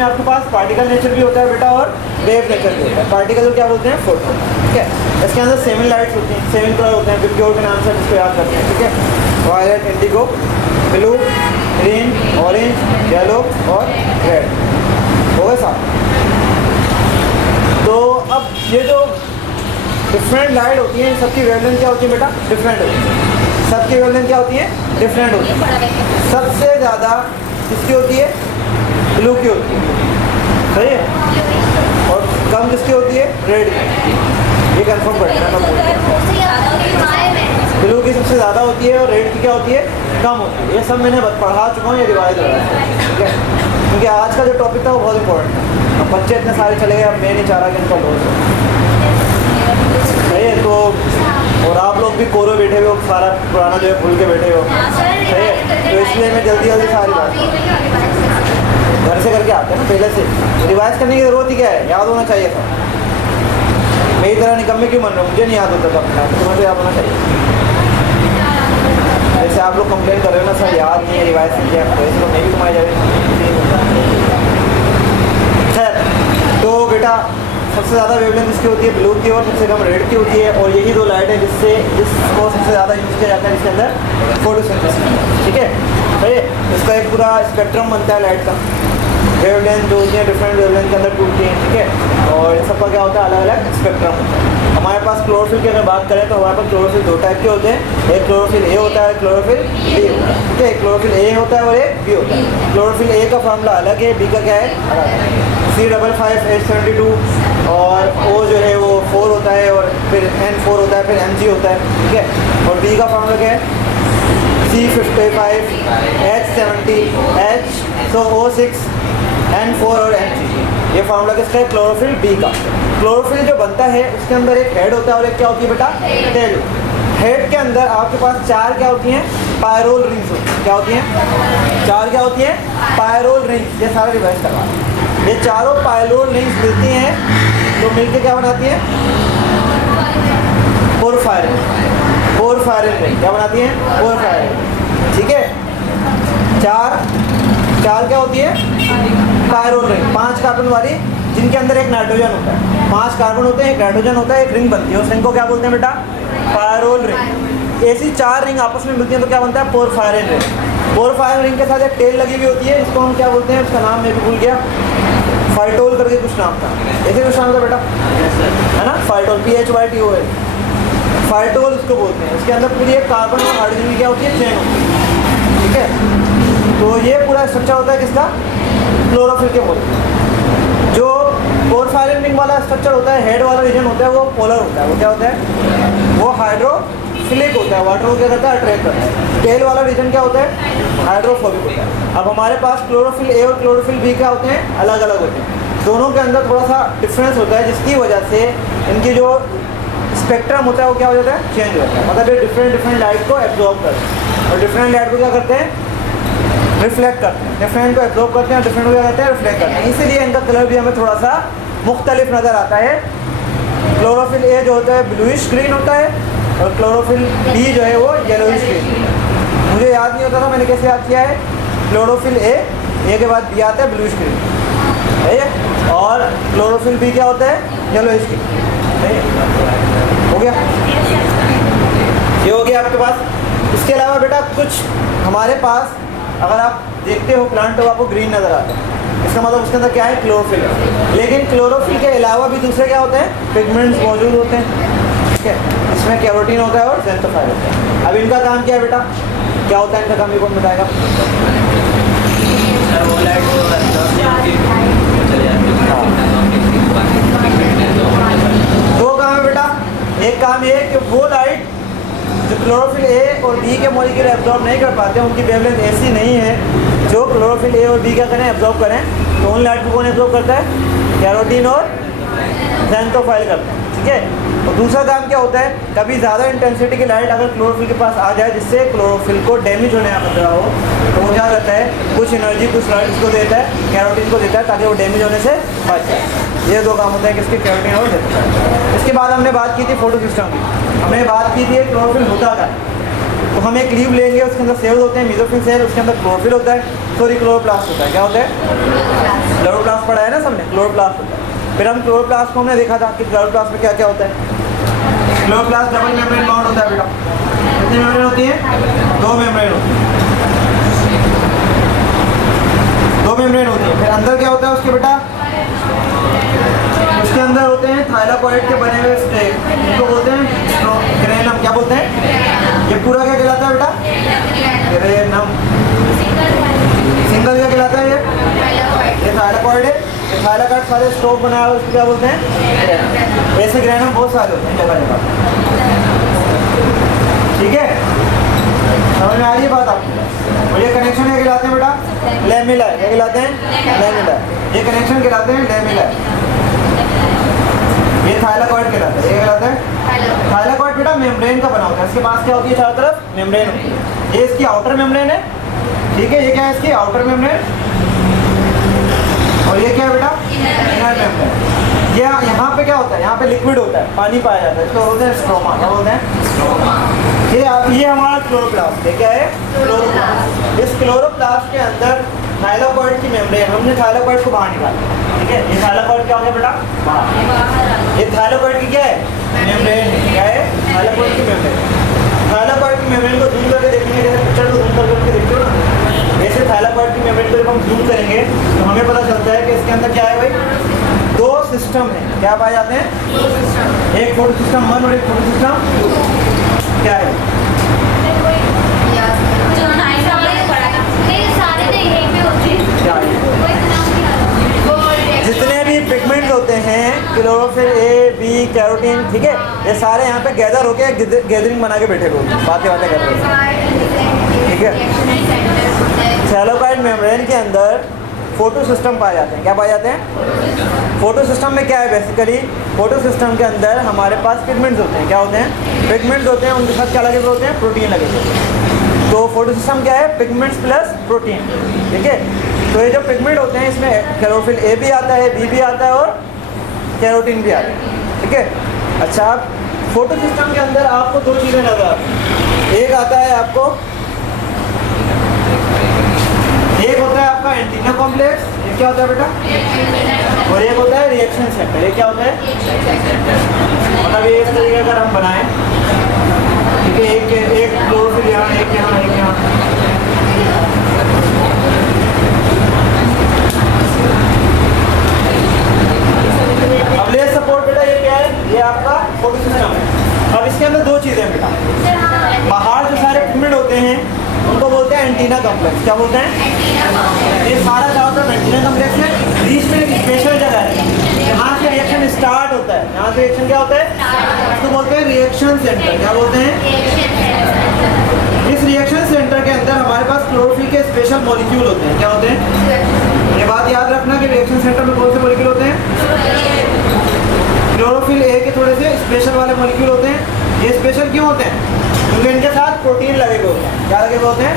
उसमें आपके पास particle nature भी होता है बेटा और वेव नेचर भी होता है। पार्टिकल को क्या बोलते हैं? फोटो। ठीक है, इसके अंदर 7 लाइट्स होती हैं, 7 कलर होते हैं, विबग्योर के नाम से इसको याद करते हैं। ठीक है, violet, indigo, blue, green, orange, yellow और रेड। हो गए साहब? तो अब ये जो डिफरेंट लाइट होती हैं, सबकी वेवलेंथ क्या होती है बेटा? डिफरेंट होती है। सबकी वेवलेंथ क्या होती है? डिफरेंट होती है। सबसे ज़्यादा किसकी होती है? ब्लू की होती है, सही है, और कम किसकी होती है? रेड की। ये कंफर्म करना है, मैं बोल रहा हूँ। ब्लू की सबसे ज़्यादा होती है और रेड की क्या होती है? कम होती है। ये सब मैंने पढ़ा चुका हूँ, ये रिवाइज हो रहा है। ठीक है, क्योंकि आज का जो टॉपिक था वो बहुत इंपॉर्टेंट था। अब बच्चे इतने सारे चले गए, अब मैं नहीं चाह रहा कि इनका लॉस हो, सही है। तो और आप लोग भी कोरो बैठे हुए हो, सारा पुराना जो है भूल के बैठे हो, सही है। तो इसलिए मैं जल्दी जल्दी सारी बात घर से करके आते हैं ना, पहले से रिवाइज करने की ज़रूरत ही क्या है? याद होना चाहिए था। मेरी तरह निकम्मे क्यों बन रहा हूँ? मुझे नहीं याद होता था अपना, तुम्हें तो याद होना चाहिए। जैसे आप लोग कंप्लेन कर रहे हो ना, सर याद नहीं है, रिवाइज नहीं किया, तो इसको नहीं भी घुमाई जाए। खैर, तो बेटा सबसे ज़्यादा वेवलेंथ इसकी होती है ब्लू की और सबसे कम रेड की होती है। और यही दो लाइट है जिसको सबसे ज़्यादा यूज़ किया जाता है इसके अंदर फोटोसिंथेसिस। ठीक है भाई, इसका एक पूरा स्पेक्ट्रम बनता है लाइट का। वेवलेंथ जो होती है डिफरेंट वेवलेंथ के अंदर टूटती हैं। ठीक है, और इन सबका क्या होता है? अलग अलग स्पेक्ट्रम होता है। हमारे पास क्लोरोफिल की अगर बात करें तो हमारे पास क्लोरोफिल 2 टाइप के होते हैं, एक क्लोरोफिल ए होता है, क्लोरोफिल बी होता है। ठीक है, क्लोरोफिल ए होता है और एक बी होता है। क्लोरोफिल ए का फार्मूला अलग है, बी का क्या है? अलग है। C55H72 और O जो है वो 4 होता है और फिर N4 होता है, फिर Mg होता है। ठीक है, और बी का फार्मूला क्या है? C55H70H, तो O6 N4 और Mg। ये फार्मूला किसका है? क्लोरोफिल बी का। क्लोरोफिल जो बनता है उसके अंदर एक हेड होता है और एक क्या होती है बेटा? टेल। हेड के अंदर आपके पास 4 क्या होती हैं? पायरोल रिंग्स होती हैं। क्या होती हैं? 4 क्या होती हैं? Pyrrole rings. ये सारा रिवाइज करवा, ये चारों पायरोल रिंग्स मिलती हैं तो मिलके क्या बनाती हैं? पोरफायरिन। पोरफायरिन रिंग क्या बनाती हैं? पोरफायरिन। ठीक है, चार क्या होती है? पायरोल रिंग, 5 कार्बन वाली, जिनके अंदर एक नाइट्रोजन होता है। 5 कार्बन होते हैं, एक नाइट्रोजन होता है, एक रिंग बनती है। उस रिंग को क्या बोलते हैं बेटा? Pyrrole ring. ऐसी 4 रिंग आपस में मिलती हैं तो क्या बनता है? Porphyrin ring. पोरफायरिन रिंग के साथ एक टेल लगी हुई होती है, इसको हम क्या बोलते हैं? उसका नाम मैं भी भूल गया, फाइटोल करके कुछ नाम था। ऐसे कुछ नाम था बेटा, है ना? फाइटोल, PHYTOL, फाइटोल उसको बोलते हैं। इसके अंदर पूरी एक कार्बन और हाइड्रोजन की क्या होती है? चेन होती है। ठीक है, तो ये पूरा स्ट्रक्चर होता है किसका? क्लोरोफिल के बोलते हैं। जो पोरफायरिन रिंग वाला स्ट्रक्चर होता है, हेड वाला रीजन होता है, वो पोलर होता है। वो क्या होता है? वो हाइड्रोफिलिक होता है, वाटर को क्या करता है? अट्रैक्ट करता है। टेल वाला रीजन क्या होता है? हाइड्रोफोबिक होता है। अब हमारे पास क्लोरोफिल ए और क्लोरोफिल बी क्या होते हैं? अलग अलग होते हैं। दोनों के अंदर थोड़ा सा डिफरेंस होता है, जिसकी वजह से इनकी जो स्पेक्ट्रम होता है वो क्या हो जाता है? चेंज होता है। मतलब ये डिफरेंट लाइट को एब्जॉर्ब करते हैं और डिफरेंट लाइट को क्या करते हैं? रिफ्लेक्ट करते हैं। डिफरेंट को एब्जॉर्ब करते हैं, डिफरेंट को क्या करते हैं? रिफ्लेक्ट करते हैं। इसीलिए इनका कलर भी हमें थोड़ा सा मुख्तलिफ नज़र आता है। क्लोरोफिल ए जो होता है ब्लूइश ग्रीन होता है और क्लोरोफिल बी जो है वो येलोइश ग्रीन। मुझे याद नहीं होता था, मैंने कैसे याद किया है? क्लोरोफिल ए के बाद बी आता है ब्लूइश ग्रीन, है, और क्लोरोफिल बी क्या होता है? Yellowish green. हो गया, ये हो गया आपके पास। इसके अलावा बेटा कुछ हमारे पास अगर आप देखते हो प्लांट तो आपको ग्रीन नज़र आता है, इसका मतलब उसके अंदर क्या है? क्लोरोफिल है। लेकिन क्लोरोफिल के अलावा भी दूसरे क्या होते हैं? पिगमेंट्स मौजूद होते हैं। ठीक है, इसमें कैरोटीन होता है और ज़ैंथोफाइल होता है। अब इनका काम क्या है बेटा? क्या होता है इनका काम? ये कौन बताएगा? दो काम है बेटा। एक काम ये है कि वो लाइट जो क्लोरोफिल ए और बी के मॉलिक्यूल एब्जॉर्ब नहीं कर पाते, उनकी वेवलेंथ ऐसी नहीं है जो क्लोरोफिल ए और बी क्या करें? एब्जॉर्ब करें। तो उन लाइट को कौन एब्जॉर्ब करता है? कैरोटीन और ज़ैंथोफाइल करते हैं। ठीक है, और दूसरा काम क्या होता है? कभी ज़्यादा इंटेंसिटी की लाइट अगर क्लोरोफिल के पास आ जाए जिससे क्लोरोफिल को डैमेज होने का खतरा हो, तो वो क्या करता है? कुछ एनर्जी कुछ लाइट उसको देता है, कैरोटीन को देता है, ताकि वो डैमेज होने से बच जाए। ये दो काम होते हैं किसके? कैरोटीन और ज़ैंथोफाइल। इसके बाद हमने बात की थी फोटो सिस्टम की। हमने बात की थी क्लोरोफिल होता क्या है। तो हम एक लीव लेंगे, उसके अंदर सेल्स होते हैं, मेसोफिल सेल, उसके अंदर क्लोरोफिल होता है, सॉरी क्लोरोप्लास्ट होता है। क्या होता है? क्लोरोप्लास्ट पढ़ा है ना सबने, क्लोरोप्लास्ट होता है। फिर हम क्लोरोप्लास्ट को हमने देखा था कि क्लोरोप्लास्ट में क्या क्या होता है। क्लोरोप्लास्ट डबल मेम्ब्रेन बाउंड होता है बेटा। कितनी मेम्ब्रेन होती है? 2 मेम्ब्रेन होती है, 2 मेम्ब्रेन होती है। फिर अंदर क्या होता है उसके बेटा? उसके अंदर होते हैं थाइलाकॉइड के बने हुए स्टेक, इनको बोलते हैं ग्रेनम। क्या बोलते हैं? ये पूरा क्या कहलाता है बेटा? ग्रेनम। सिंगल क्या कहलाता है? ये थाइलाकॉइड है। ये थाइलाकॉइड सारे स्टोक बनाया हुआ उसको क्या बोलते हैं? ऐसे ग्रेनम बहुत सारे होते हैं जगह जगह। ठीक है, समझ में आ रही है बात आपको? और ये कनेक्शन क्या कहलाते हैं बेटा? लैमेला। क्या कहलाते हैं? लैमेला। ये कनेक्शन कहलाते हैं लैमेला। ये थाइलाकॉइड कहलाता है। ये कहलाता है थाइलाकॉइड बेटा मेम्ब्रेन का बना होता है। इसके पास क्या होती है? चारों तरफ मेम्ब्रेन होती है। ये इसकी आउटर मेम्ब्रेन है, ठीक है। ये क्या है? इसकी आउटर मेम्ब्रेन। और ये क्या है बेटा? Inner membrane. ये यहाँ पे क्या होता है? यहाँ पे लिक्विड होता है, पानी पाया जाता है, इसको बोलते हैं स्ट्रोमा। क्या बोलते हैं? स्ट्रोमा। ये हमारा क्लोरोप्लास्ट है। क्या है? क्लोरोप्लास्ट। इस क्लोरोप्लास्ट के अंदर थाइलाकॉइड की मेम्ब्रेन, हमने थाइलाकॉइड को बाहर निकाला, ठीक है। ये थाइलाकॉइड क्या हो गया बेटा? बाहर। ये थाइलाकॉइड की क्या है? मेम्ब्रेन। क्या है? थाइलाकॉइड की मेम्ब्रेन। थाइलाकॉइड की मेम्ब्रेन को जूम करके देखेंगे, जैसे पिक्चर को जूम करके देखते हो ना, ऐसे थाइलाकॉइड की मेम्ब्रेन को जब हम जूम करेंगे तो हमें पता चलता है कि इसके अंदर क्या है भाई? 2 सिस्टम है। क्या पाए जाते हैं? एक फोटो सिस्टम 1 और एक फोटो सिस्टम 2। क्या है? जितने भी पिगमेंट होते हैं, क्लोरोफिल ए, बी, कैरोटीन, ठीक है, ये सारे यहाँ पे गैदर होके गैदरिंग बना के बैठे लोग बातें कर रहे हैं, ठीक है। थाइलाकॉइड मेम्ब्रेन के अंदर फोटो सिस्टम पाए जाते हैं। क्या पाए जाते हैं? फोटो सिस्टम में क्या है? बेसिकली फोटो सिस्टम के अंदर हमारे पास पिगमेंट्स होते हैं। क्या होते हैं? पिगमेंट्स होते हैं। उनके साथ क्या लगे हुए होते हैं? प्रोटीन लगे हुए होते हैं। तो फोटो सिस्टम क्या है? पिगमेंट्स प्लस प्रोटीन, ठीक है। तो ये जो पिगमेंट होते हैं इसमें क्लोरोफिल ए भी आता है, बी भी आता है और कैरोटीन भी आता है, ठीक है। अच्छा, अब फोटो सिस्टम के अंदर आपको 2 चीज़ें नजर आती हैं। एक आता है आपको, एक होता है आपका एंटीना कॉम्प्लेक्स। ये क्या होता है बेटा? और एक होता है रिएक्शन सेंटर। ये क्या होता है? मतलब ये इस तरीके अगर हम बनाएं, ठीक है, एक क्लोरोफिल यहाँ, एक यहाँ, एक यहाँ, अब ले सपोर्ट बेटा ये क्या है? ये आपका फोटो सिस्टम है। अब इसके अंदर 2 चीज़ें हैं बेटा। बाहर जो सारे पिगमेंट होते हैं उनको बोलते हैं एंटीना कॉम्प्लेक्स। क्या बोलते हैं? ये सारा चारों तरफ एंटीना कॉम्प्लेक्स है। बीच में एक स्पेशल जगह है, यहाँ से रिएक्शन स्टार्ट होता है। यहाँ से रिएक्शन क्या होता है? इसको बोलते हैं रिएक्शन सेंटर। क्या बोलते हैं? इस रिएक्शन सेंटर के अंदर हमारे पास क्लोरोफिल के स्पेशल मॉलिक्यूल होते हैं। क्या होते हैं? ये बात याद रखना कि रिएक्शन सेंटर में कौन से मॉलिक्यूल होते हैं? क्लोरोफिल ए के थोड़े से स्पेशल वाले मॉलिक्यूल होते हैं। ये स्पेशल क्यों होते हैं? क्योंकि इनके साथ प्रोटीन लगे हुए होते हैं। क्या लगे हुए होते हैं?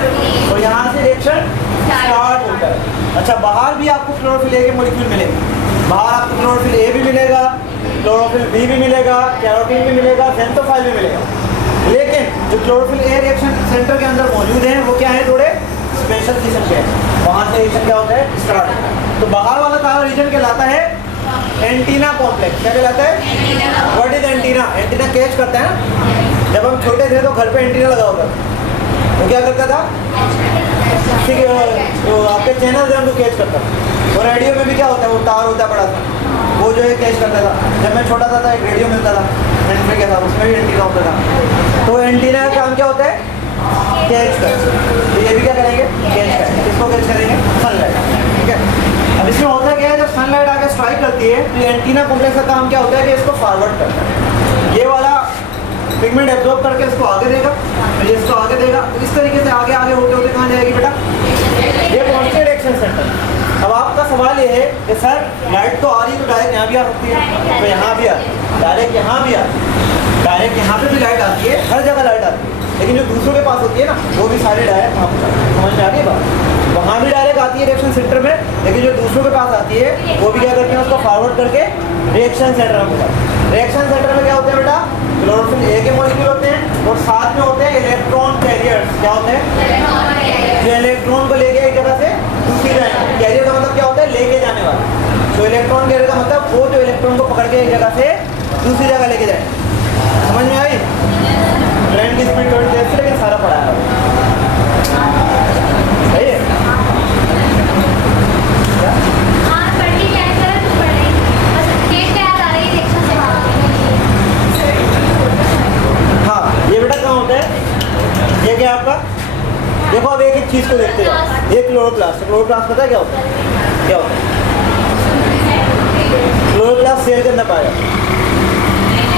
और यहाँ से रिएक्शन स्टार्ट होता है। अच्छा, बाहर भी आपको क्लोरोफिल ए के मॉलिक्यूल मिलेंगे। बाहर आपको क्लोरोफिल ए भी मिलेगा, क्लोरोफिल बी भी मिलेगा, कैरोटीन भी मिलेगा, ज़ेंथोफाइल भी मिलेगा। लेकिन जो क्लोरोफिल ए रिएक्शन सेंटर के अंदर मौजूद हैं वो क्या है? थोड़े स्पेशल किस्म के हैं। वहाँ से रिएक्शन क्या होता है? स्टार्ट होता है। तो बाहर वाला सारा रीजन कहलाता है एंटीना कॉम्प्लेक्स। क्या कहलाता है? What is antenna? Antenna catch करता है ना। जब हम छोटे थे तो घर पे एंटीना लगा होता था, वो क्या करता था? ठीक है, तो आपके चैनल से हमको कैच करता था। और रेडियो में भी क्या होता है? वो तार होता है बड़ा सा, वो जो है कैच करता था। जब मैं छोटा था एक रेडियो मिलता था हैंड के साथ, उसमें भी एंटीना होता था। तो एंटीना का काम क्या होता है? कैच कर। तो ये भी क्या करेंगे? कैच करेंगे। किसको कैच करेंगे? सनलाइट, ठीक है। अब इसमें होता क्या है? जब सनलाइट आके स्ट्राइक करती है तो एंटीना कॉम्प्लेक्स का काम क्या होता है कि इसको फॉरवर्ड करता है। ये वाला पिगमेंट एब्जॉर्ब करके इसको आगे देगा, फिर इसको आगे देगा। इस तरीके से आगे आगे होते होते कहाँ जाएगी बेटा? ये पहुँचती है रिएक्शन सेंटर। अब आपका सवाल ये है कि सर लाइट तो आ रही है तो डायरेक्ट यहाँ भी आ सकती है, तो यहाँ भी आ, डायरेक्ट यहाँ भी आ, डायरेक्ट यहाँ पे भी लाइट आती है, हर जगह लाइट आती है। लेकिन जो दूसरों के पास होती है ना वो भी सारे डायरेक्ट वहाँ पर, समझ में आ रही है बात? वहाँ भी डायरेक्ट आती है रिएक्शन सेंटर में, लेकिन जो दूसरों के पास आती है वो भी क्या करते हैं? उसको फॉरवर्ड करके रिएक्शन सेंटर में पहुँचाते हैं। रिएक्शन सेंटर में क्या होते हैं बेटा? क्लोरोफिल ए के मॉलिक्यूल होते हैं और साथ में होते हैं इलेक्ट्रॉन कैरियर्स। क्या होते हैं? जो इलेक्ट्रॉन को लेके एक जगह से दूसरी जगह, कैरियर का मतलब क्या होता है? लेके जाने वाला। तो इलेक्ट्रॉन कैरियर का मतलब वो जो इलेक्ट्रॉन को पकड़ के एक जगह से दूसरी जगह लेके जाए। समझ में आई? ट्रेन की स्पीड थोड़ी तेज थी लेकिन सारा पड़ा है। सही है? हाँ, ये बेटा कहाँ होता है? ये क्या है आपका? देखो अब एक एक चीज़ को देखते हैं। ये क्लोरोप्लास्ट। क्लोरोप्लास्ट पता है क्या होता है? क्या होता है? क्लोरोप्लास्ट सेल के अंदर पाया।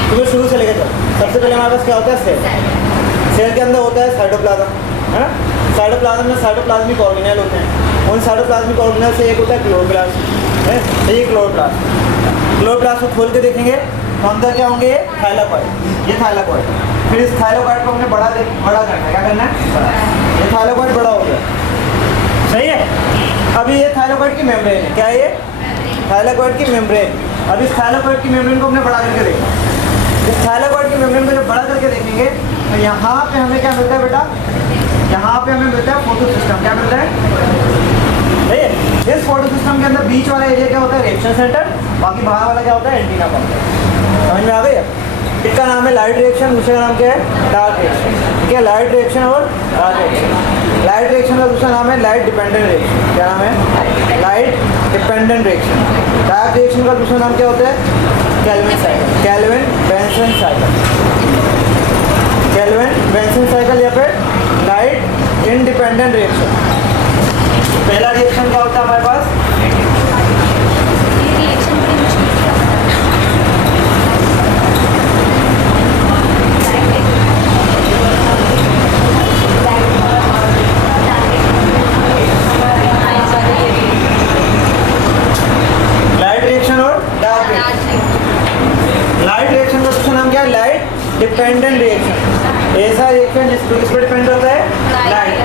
तुम्हें शुरू से लेकर चलो। सबसे पहले हमारे पास क्या होता है? सेल। सेल के अंदर होता है साइटोप्लाज्म, है ना? साइटोप्लाज्म में साइटोप्लाज्मिक ऑर्गेनेल होते हैं। उन साइटोप्लाज्मिक ऑर्गेनेल से एक होता है क्लोरोप्लास्ट, है? ये क्लोरोप्लास्ट। क्लोरोप्लास्ट को खोल के देखेंगे तो अंदर क्या होंगे? थाइलाकॉइड। ये थाइलाकॉइड। फिर इस थाइलाकॉइड को हमने बड़ा करना है। क्या करना है? ये थाइलाकॉइड बड़ा हो गया। सही है? अभी ये थाइलाकॉइड की मेम्ब्रेन है। क्या है ये? थाइलाकॉइड की मेम्ब्रेन। अब इस थाइलाकॉइड की मेम्ब्रेन को हमने बड़ा करके देखा। इस थाइलाकॉइड की मेम्ब्रेन को जब बड़ा करके देखेंगे तो यहाँ पे हमें क्या मिलता है बेटा? यहाँ पे हमें मिलता है फोटो सिस्टम। क्या मिलता है? सही है? इस फोटो सिस्टम के अंदर बीच वाला एरिया क्या होता है? Reaction centre. बाकी बाहर वाला क्या होता है? Antenna pump. समझ में आ गई? इसका नाम है लाइट रिएक्शन, दूसरा नाम क्या है? Dark reaction. ठीक है? लाइट रिएक्शन और डार्क रिएक्शन। लाइट रिएक्शन का दूसरा नाम है लाइट डिपेंडेंट रिएक्शन। क्या नाम है? Light dependent reaction. Dark reaction का दूसरा नाम क्या होता है? Calvin cycle. Calvin Benson cycle. Calvin Benson cycle या फिर लाइट इंडिपेंडेंट रिएक्शन। पहला रिएक्शन क्या होता है हमारे पास? Dependent reaction. ऐसा रिएक्शन जिस पर डिपेंड होता है लाइट।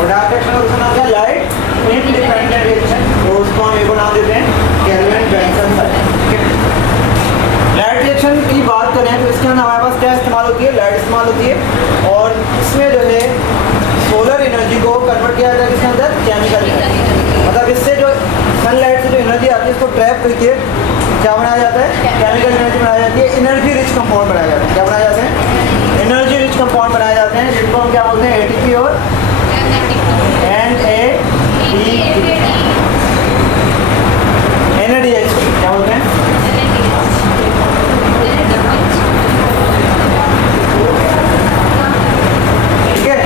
और डार्क रिएक्शन का दूसरा नाम क्या है? Light independent reaction. तो उसको हम एक नाम देते हैं Calvin Benson cycle. Light reaction की बात करें तो इसके अंदर हमारे पास क्या इस्तेमाल होती है? लाइट इस्तेमाल होती है। और इसमें जो है सोलर एनर्जी को कन्वर्ट किया जाता है इसके अंदर केमिकल एनर्जी। मतलब इससे जो सनलाइट से जो एनर्जी आती है इसको ट्रैप करके क्या बनाया जाता है? केमिकल एनर्जी बनाई जाती है। एनर्जी रिच कंपाउंड बनाया जाता है। क्या बनाया जाते हैं? एनर्जी रिच कंपाउंड बनाए जाते हैं, जिनको हम क्या बोलते हैं? एटीपी और NADH। क्या बोलते हैं? ठीक है?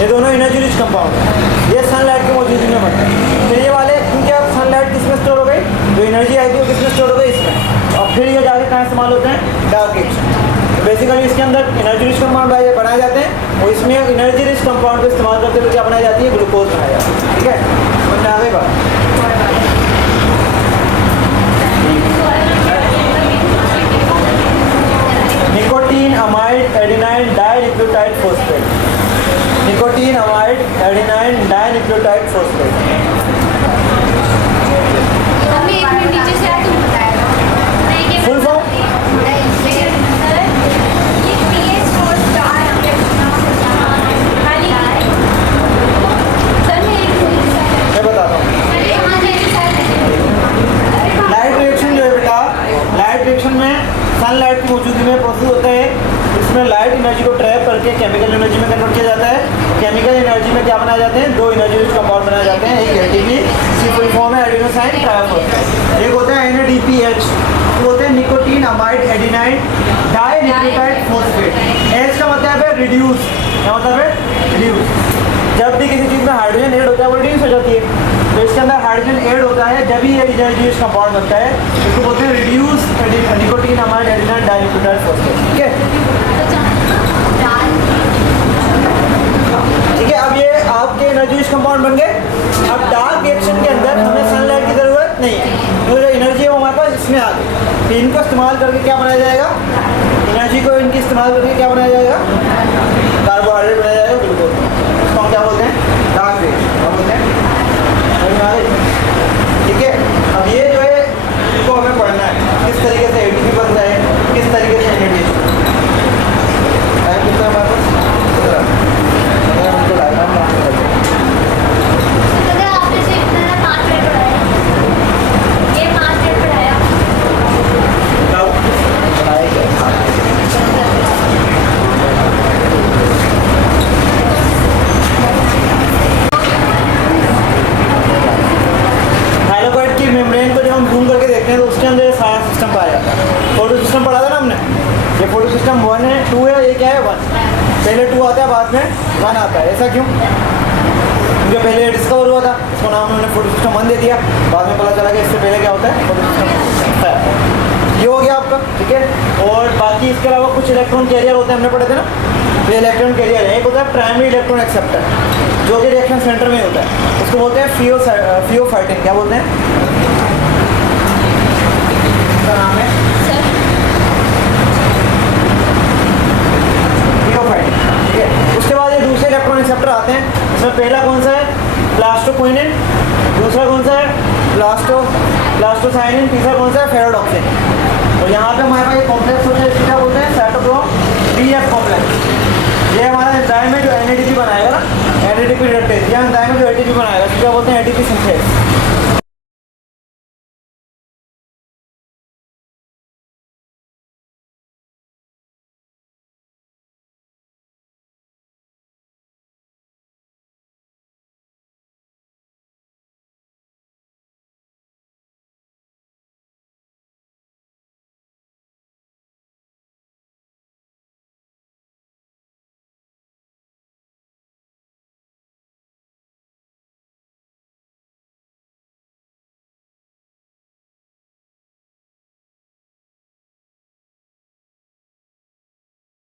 ये दोनों एनर्जी रिच कंपाउंड है। ये सनलाइट की मौजूदगी में बनता है। फिर ये वाले क्योंकि अब सनलाइट किसमें स्टोर हो गई? जो एनर्जी आई थी वो किसमें स्टोर हो गई? इसमें। और फिर ये जाके कहाँ इस्तेमाल होते हैं? Dark reaction. बेसिकली इसके अंदर एनर्जी रिच कंपाउंड बनाए जाते हैं और इसमें एनर्जी रिच कंपाउंड को इस्तेमाल करते हुए क्या बनाई जाती है? ग्लूकोज बनाया जाता है। ठीक है? समझ में आ गई बात? Nicotine amide adenine dinucleotide phosphate. Nicotine amide adenine dinucleotide phosphate. Full form? मैं बताता हूँ। लाइट रिएक्शन जो है बेटा, लाइट रिएक्शन में सनलाइट की मौजूदगी में प्रोसेस होता है। इसमें लाइट एनर्जी को ट्रैप करके केमिकल एनर्जी में कन्वर्ट किया जाता है। केमिकल एनर्जी में क्या बनाए जाते हैं? दो एनर्जी रिच कंपाउंड बनाए जाते हैं। एक एटीपी, इसकी फुल फॉर्म है एडिनोसाइन ट्राइफॉस्फेट। एक होता है NADPH, वो होते हैं nicotine amide adenine dinucleotide phosphate. H का मतलब है रिड्यूस। क्या मतलब है? रिड्यूस। जब भी किसी चीज़ में हाइड्रोजन ऐड होता है वो रिड्यूस हो जाती है। तो इसके अंदर हाइड्रोजन ऐड होता है जब भी ये एनर्जी रिच कंपाउंड बनता है। इसको बोलते हैं रिड्यूस इनको इस्तेमाल करके क्या बनाया जाएगा, एनर्जी को इनकी इस्तेमाल करके क्या बनाया जाएगा, कार्बोहाइड्रेट बनाया जाएगा, ग्लूकोज। इसको हम क्या बोलते हैं, डार्क वेव, क्या बोलते हैं, समझ में आ गई? ठीक है, अब ये जो है इसको हमें पढ़ना है किस तरीके से एटीपी बनता है, किस तरीके से एनर्जी। टाइम कितना हमारे पास, 15 मिनट डायग्राम बनाना है। थाइलाकॉइड की मेम्ब्रेन को जब हम जूम करके देखते हैं तो उसके अंदर सारा सिस्टम पाया जाता है। फोटो सिस्टम पढ़ा था ना हमने, ये फोटो सिस्टम 1 है, 2 है, ये क्या है 1। पहले 2 आता है, बाद में 1 आता है। ऐसा क्यों? क्योंकि पहले डिस्कवर हुआ था, इसको नाम उन्होंने फोटो सिस्टम 1 दे दिया, बाद में पता चला कि इससे पहले क्या होता है, फोटो सिस्टम है। ये हो गया आपका, ठीक है। और बाकी इसके अलावा कुछ इलेक्ट्रॉन कैरियर होते हैं, हमने पढ़े थे ना, ये इलेक्ट्रॉन कैरियर है। एक होता है प्राइमरी इलेक्ट्रॉन एक्सेप्टर, जो कि रिएक्शन सेंटर में होता है, उसको बोलते हैं फियोफाइटिन। क्या बोलते हैं, उसका नाम है फियोफाइटिन, ठीक है। उसके बाद ये दूसरे इलेक्ट्रॉन एक्सेप्टर आते हैं, इसमें पहला कौन सा है, प्लास्टोक्विनिन, दूसरा कौन सा है, प्लास्टोसाइनिन, तीसरा कौन सा है, फेरोडॉक्सिन। और यहाँ पे हमारे पास ये कॉम्प्लेक्स होता है, इसको क्या बोलते हैं, साइटोक्रोम बीएफ कॉम्प्लेक्स। ये हमारा एंजाइम है जो एनएडीपी बनाएगा ना, एनएडीपी रिडक्टेज, ये एंजाइम है जो एटीपी बनाएगा।